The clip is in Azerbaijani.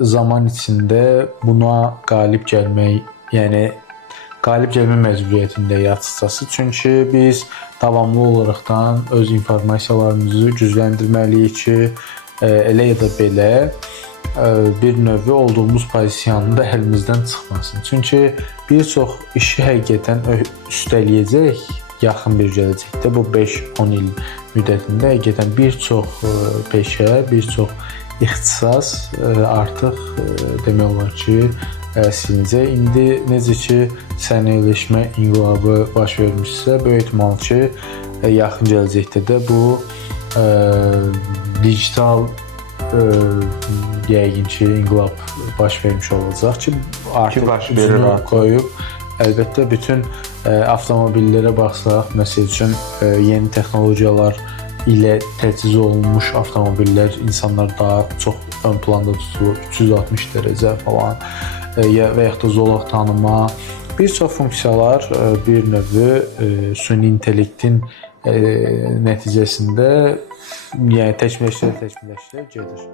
zaman içində buna qalib gəlmək, yəni qalib gəlmə məcburiyyətindəyik açıqcası. Çünki biz davamlı olaraqdan öz informasiyalarımızı gücləndirməliyik ki, elə ya da belə bir növ olduğumuz pozisiyanın da əlimizdən çıxmasın. Çünki bir çox işi həqiqətən üstələyəcək yaxın bir gələcəkdə, bu 5-10 il müddətində həqiqətən bir çox peşə, bir çox ixtisas artıq demək olar ki, silinəcək. İndi necə ki, sənayeləşmə inqilabı baş vermişsə, böyük ehtimal ki, yaxın gələcəkdə də bu digital yəqin ki, inqilab baş vermiş olacaq ki, artıq ucunu qoyub, əlbəttə bütün avtomobillərə baxsaq, məsəl üçün yeni texnologiyalar ilə təchiz olunmuş avtomobillər insanlar daha çox ön planda tutulur, 360 dərəcə falan və yaxud da zolaq tanıma, bir çox funksiyalar bir növ süni intellektin nəticəsində yəni təkmilləşdirə gedir.